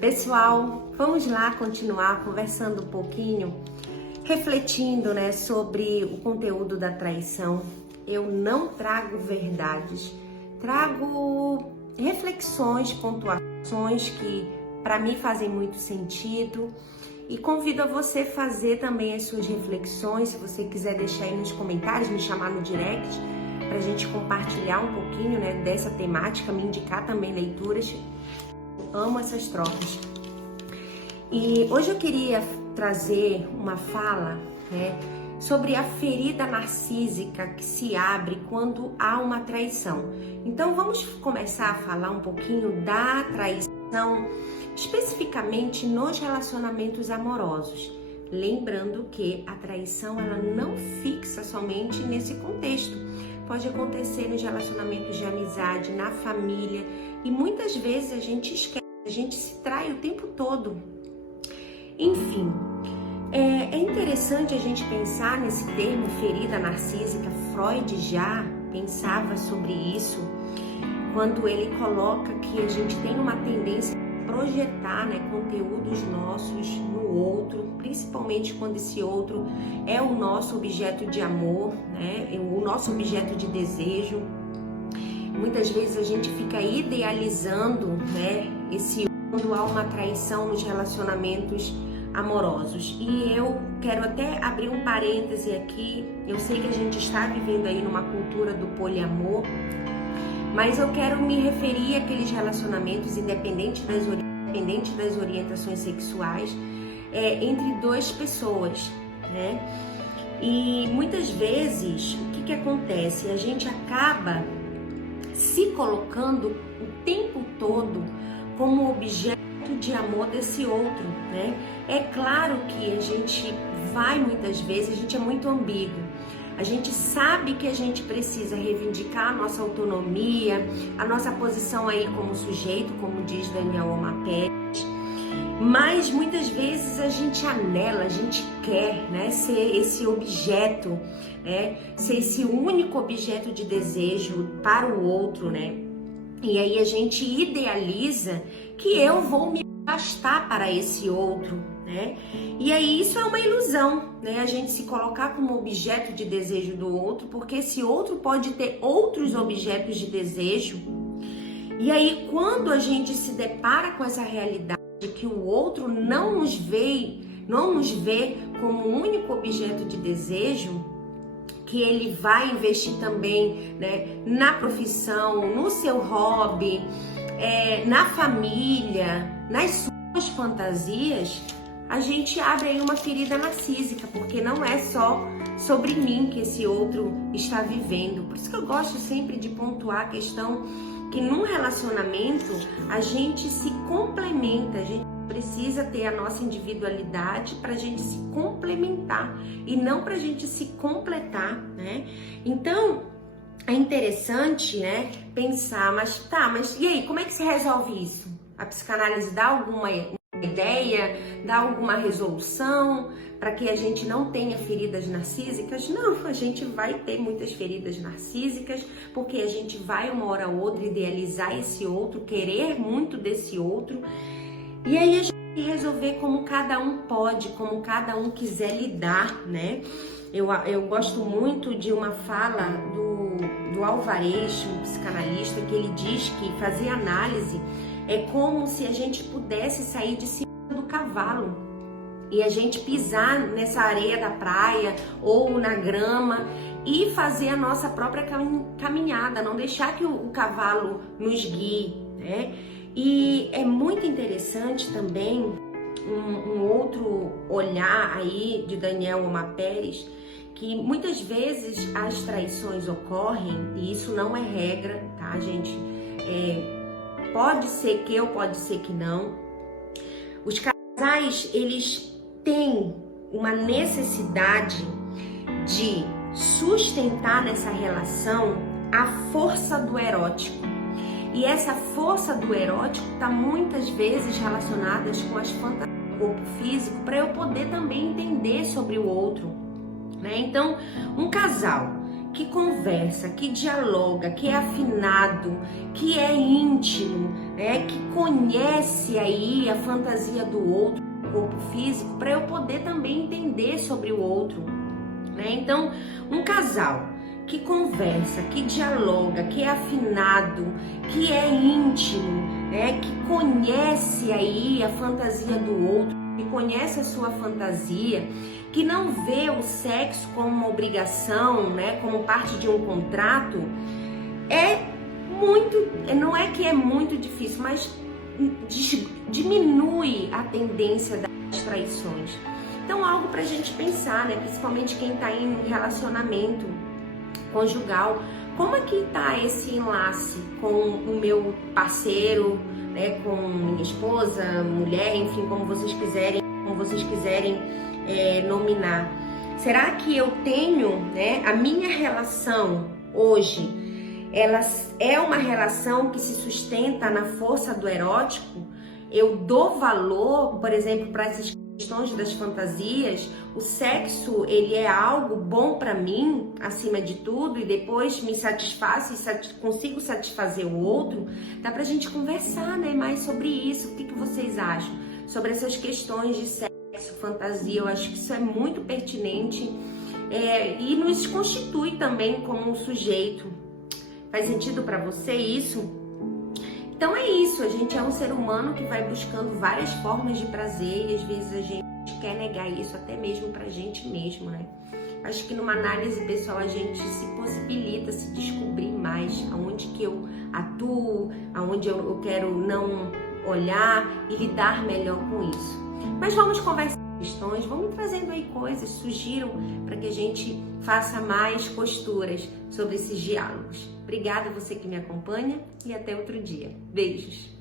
Pessoal, vamos lá continuar conversando um pouquinho, refletindo, sobre o conteúdo da traição. Eu não trago verdades, trago reflexões, pontuações que para mim fazem muito sentido e convido a você fazer também as suas reflexões. Se você quiser deixar aí nos comentários, me chamar no direct para a gente compartilhar um pouquinho dessa temática, me indicar também leituras. Amo essas trocas. E hoje eu queria trazer uma fala sobre a ferida narcísica que se abre quando há uma traição. Então vamos começar a falar um pouquinho da traição, especificamente nos relacionamentos amorosos. Lembrando que a traição ela não fixa somente nesse contexto. Pode acontecer nos relacionamentos de amizade, na família, e muitas vezes a gente esquece, a gente se trai o tempo todo. Enfim, é interessante a gente pensar nesse termo ferida narcísica. Freud já pensava sobre isso quando ele coloca que a gente tem uma tendência a projetar conteúdos nossos no outro, principalmente quando esse outro é o nosso objeto de amor, o nosso objeto de desejo. Muitas vezes a gente fica idealizando quando há uma traição nos relacionamentos amorosos. E eu quero até abrir um parêntese aqui. Eu sei que a gente está vivendo aí numa cultura do poliamor, mas eu quero me referir àqueles relacionamentos, independente das orientações sexuais, entre duas pessoas, E muitas vezes, o que acontece? A gente acaba se colocando o tempo todo como objeto de amor desse outro, É claro que a gente vai muitas vezes, a gente é muito ambíguo. A gente sabe que a gente precisa reivindicar a nossa autonomia, a nossa posição aí como sujeito, como diz Daniel Omaperes, mas muitas vezes a gente anela, a gente quer ser esse objeto, ser esse único objeto de desejo para o outro, E aí a gente idealiza que eu vou me bastar para esse outro, E aí isso é uma ilusão, A gente se colocar como objeto de desejo do outro, porque esse outro pode ter outros objetos de desejo. E aí quando a gente se depara com essa realidade de que o outro não nos vê como o único objeto de desejo, que ele vai investir também na profissão, no seu hobby, na família, nas suas fantasias, a gente abre aí uma ferida narcísica, porque não é só sobre mim que esse outro está vivendo. Por isso que eu gosto sempre de pontuar a questão que num relacionamento a gente se complementa, a gente precisa ter a nossa individualidade para a gente se complementar e não para a gente se completar, Então é interessante, pensar, mas e aí, como é que se resolve isso? A psicanálise dá alguma ideia, dá alguma resolução para que a gente não tenha feridas narcísicas? Não, a gente vai ter muitas feridas narcísicas, porque a gente vai uma hora ou outra idealizar esse outro, querer muito desse outro, e aí a gente tem que resolver como cada um pode, como cada um quiser lidar, Eu gosto muito de uma fala do Alvarez, um psicanalista, que ele diz que fazer análise é como se a gente pudesse sair de cima do cavalo e a gente pisar nessa areia da praia ou na grama e fazer a nossa própria caminhada, não deixar que o cavalo nos guie, E é muito interessante também um outro olhar aí de Daniel Omaperes, que muitas vezes as traições ocorrem, e isso não é regra, tá, gente? Pode ser que pode ser que não. Os casais, eles têm uma necessidade de sustentar nessa relação a força do erótico. E essa força do erótico está muitas vezes relacionada com as fantasias do corpo físico, para eu poder também entender sobre o outro, Então, um casal que conversa, que dialoga, que é afinado, que é íntimo, que conhece aí a fantasia do outro, o corpo físico, para eu poder também entender sobre o outro, né? Então, um casal que conversa, que dialoga, que é afinado, que é íntimo, né? Que conhece aí a fantasia do outro, que conhece a sua fantasia, que não vê o sexo como uma obrigação, né? Como parte de um contrato, não é que é muito difícil, mas diminui a tendência das traições. Então, algo pra gente pensar, né? Principalmente quem tá em relacionamento conjugal. Como é que tá esse enlace com o meu parceiro, né? Com minha esposa, mulher, enfim, como vocês quiserem nominar. Será que eu tenho, né? A minha relação hoje, ela é uma relação que se sustenta na força do erótico? Eu dou valor, por exemplo, para essas questões das fantasias? O sexo, ele é algo bom para mim, acima de tudo, e depois me satisfaz e consigo satisfazer o outro? Dá pra gente conversar, né, mais sobre isso. O que vocês acham sobre essas questões de sexo, fantasia? Eu acho que isso é muito pertinente e nos constitui também como um sujeito. Faz sentido para você isso? Então é isso, a gente é um ser humano que vai buscando várias formas de prazer e às vezes a gente quer negar isso até mesmo pra gente mesmo, né? Acho que numa análise pessoal a gente se possibilita se descobrir mais aonde que eu atuo, aonde eu quero não olhar e lidar melhor com isso. Mas vamos conversar questões, vamos trazendo aí coisas, sugiram para que a gente faça mais posturas sobre esses diálogos. Obrigada a você que me acompanha e até outro dia. Beijos!